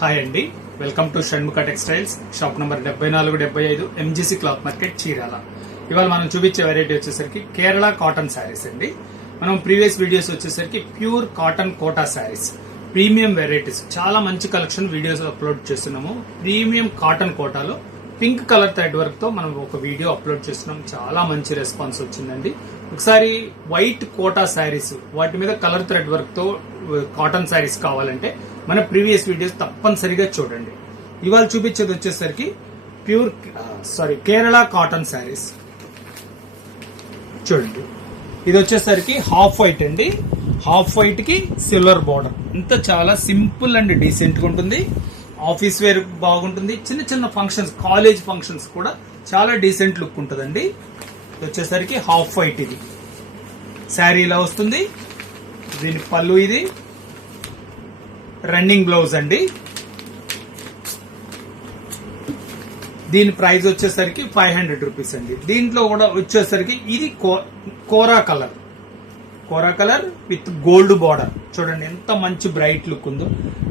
Hi అండి, welcome to Shanmukha textiles, shop number 7475 MGC cloth market, Chirala. ఇవాళ మనం చూపించే వెరైటీ వచ్చేసరికి కేరళ కాటన్ శారీస్ అండి. మనం ప్రీవియస్ వీడియోస్ వచ్చేసరికి pure cotton Kota saris, premium varieties, చాలా మంచి కలెక్షన్ వీడియోస్ అప్లోడ్ చేస్తున్నాము. ప్రీమియం కాటన్ కోటాలో పింక్ కలర్ థ్రెడ్ వర్క్ తో మనం ఒక వీడియో అప్లోడ్ చేస్తున్నాం. చాలా మంచి రెస్పాన్స్ వచ్చిందండి. ఒకసారి వైట్ కోటా శారీస్, వాటి మీద కలర్ థ్రెడ్ వర్క్ తో కాటన్ శారీస్ కావాలంటే మన ప్రీవియస్ వీడియోస్ తప్పనిసరిగా చూడండి. ఇవాళ చూపించేది వచ్చేసరికి కేరళ కాటన్ శారీస్ చూడండి. ఇది వచ్చేసరికి హాఫ్ వైట్ అండి. హాఫ్ వైట్ కి సిల్వర్ బార్డర్. ఇంత చాలా సింపుల్ అండ్ డీసెంట్ గా ఉంటుంది. ఆఫీస్ వేర్ బాగుంటుంది. చిన్న చిన్న ఫంక్షన్స్, కాలేజ్ ఫంక్షన్స్ కూడా చాలా డీసెంట్ లుక్ ఉంటుందండి. ఇది వచ్చేసరికి హాఫ్ వైట్. ఇది శారీ ఇలా వస్తుంది. దీని పళ్ళు, ఇది రన్నింగ్ బ్లౌజ్ అండి. దీని ప్రైస్ వచ్చేసరికి 500 రూపీస్ అండి. దీంట్లో కూడా వచ్చేసరికి ఇది కోరా కలర్ విత్ గోల్డ్ బార్డర్. చూడండి ఎంత మంచి బ్రైట్ లుక్ ఉందో.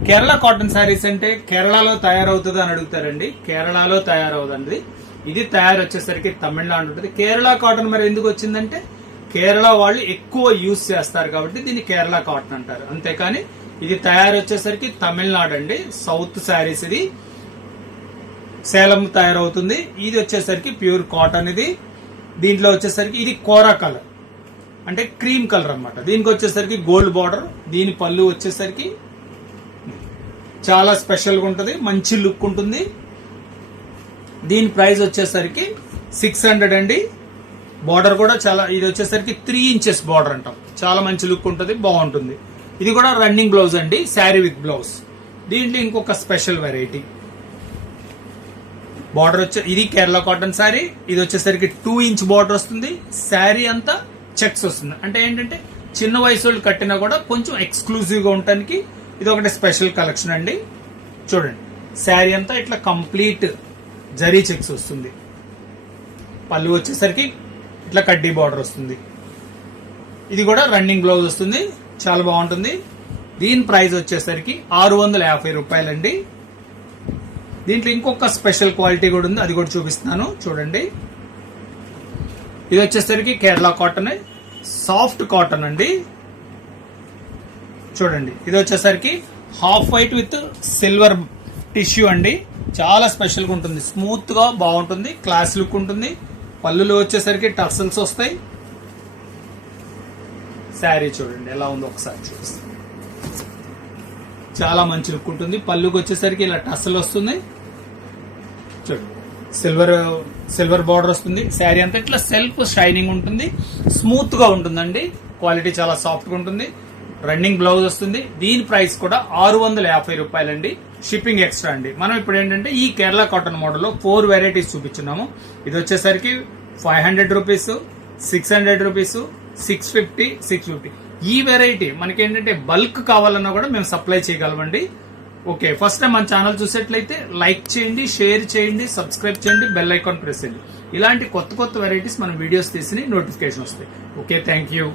కేరళ కాటన్ శారీస్ అంటే కేరళలో తయారవుతుంది అని అడుగుతారండి. కేరళలో తయారవుతుంది. ఇది తయారు వచ్చేసరికి తమిళనాడు ఉంటుంది. కేరళ కాటన్ మరి ఎందుకు వచ్చిందంటే కేరళ వాళ్ళు ఎక్కువ యూజ్ చేస్తారు కాబట్టి దీన్ని కేరళ కాటన్ అంటారు. అంతేకాని ఇది తయారు వచ్చేసరికి తమిళనాడు అండి. సౌత్ శారీస్, ఇది సేలం తయారవుతుంది. ఇది వచ్చేసరికి ప్యూర్ కాటన్. ఇది దీంట్లో వచ్చేసరికి ఇది కోరా కలర్ అంటే క్రీమ్ కలర్ అన్నమాట. దీనికి వచ్చేసరికి గోల్డ్ బార్డర్. దీని పళ్ళు వచ్చేసరికి చాలా స్పెషల్ గా ఉంటుంది, మంచి లుక్ ఉంటుంది. దీని ప్రైస్ వచ్చేసరికి 600 అండి. బార్డర్ కూడా చాలా, ఇది వచ్చేసరికి 3 ఇంచెస్ బార్డర్ అంటాం. చాలా మంచి లుక్ ఉంటుంది, బాగుంటుంది. ఇది కూడా రన్నింగ్ బ్లౌజ్ అండి, శారీ విత్ బ్లౌజ్. దీంట్లో ఇంకొక స్పెషల్ వెరైటీ బార్డర్ వచ్చే, ఇది కేరళ కాటన్ శారీ. ఇది వచ్చేసరికి 2 ఇంచ్ బార్డర్ వస్తుంది. శారీ అంతా చెక్స్ వస్తుంది. అంటే ఏంటంటే చిన్న వయసు వాళ్ళు కట్టినా కూడా కొంచెం ఎక్స్క్లూజివ్ గా ఉండటానికి ఇది ఒకటి స్పెషల్ కలెక్షన్ అండి. చూడండి, శారీ అంతా ఇట్లా కంప్లీట్ జరీ చెక్స్ వస్తుంది. పళ్ళు వచ్చేసరికి ఇట్లా కడ్డీ బార్డర్ వస్తుంది. ఇది కూడా రన్నింగ్ బ్లౌజ్ వస్తుంది. చాలా బాగుంటుంది. దీని ప్రైస్ వచ్చేసరికి 650 రూపాయలండి. దీంట్లో ఇంకొక స్పెషల్ క్వాలిటీ కూడా ఉంది, అది కూడా చూపిస్తున్నాను చూడండి. ఇది వచ్చేసరికి కేరళ కాటన్, సాఫ్ట్ కాటన్ అండి. చూడండి, ఇది వచ్చేసరికి half white with silver tissue అండి. చాలా స్పెషల్ గా ఉంటుంది, స్మూత్ గా బాగుంటుంది, క్లాస్ లుక్ ఉంటుంది. పళ్ళులో వచ్చేసరికి టర్సల్స్ వస్తాయి. శారీ చూడండి ఎలా ఉందో ఒకసారి చూపిస్తాను. చాలా మంచి లుక్ ఉంటుంది. పళ్ళుకి వచ్చేసరికి ఇలా టర్సల్ వస్తుంది. చూడండి, సిల్వర్ బార్డర్ వస్తుంది. శారీ అంతా ఇట్లా సెల్ఫ్ షైనింగ్ ఉంటుంది, స్మూత్ గా ఉంటుందండి. క్వాలిటీ చాలా సాఫ్ట్ గా ఉంటుంది. రన్నింగ్ బ్లౌజ్ వస్తుంది. దీని ప్రైస్ కూడా 650 రూపాయలండి. షిప్పింగ్ ఎక్స్ట్రా అండి. మనం ఇప్పుడు ఏంటంటే ఈ కేరళ కాటన్ మోడల్ లో 4 వెరైటీస్ చూపించున్నాము. ఇది వచ్చేసరికి 500 రూపీస్, 600 రూపీస్, 650. ఈ వెరైటీ మనకి ఏంటంటే బల్క్ కావాలన్నా కూడా మేము సప్లై చేయగలమండి. ఓకే, ఫస్ట్ టైం మన ఛానల్ చూసేట్లయితే లైక్ చేయండి, షేర్ చేయండి, సబ్స్క్రైబ్ చేయండి, బెల్ ఐకాన్ ప్రెస్ చేయండి. ఇలాంటి కొత్త వెరైటీస్ మనం వీడియోస్ తీసి నోటిఫికేషన్ వస్తాయి. Okay, thank you.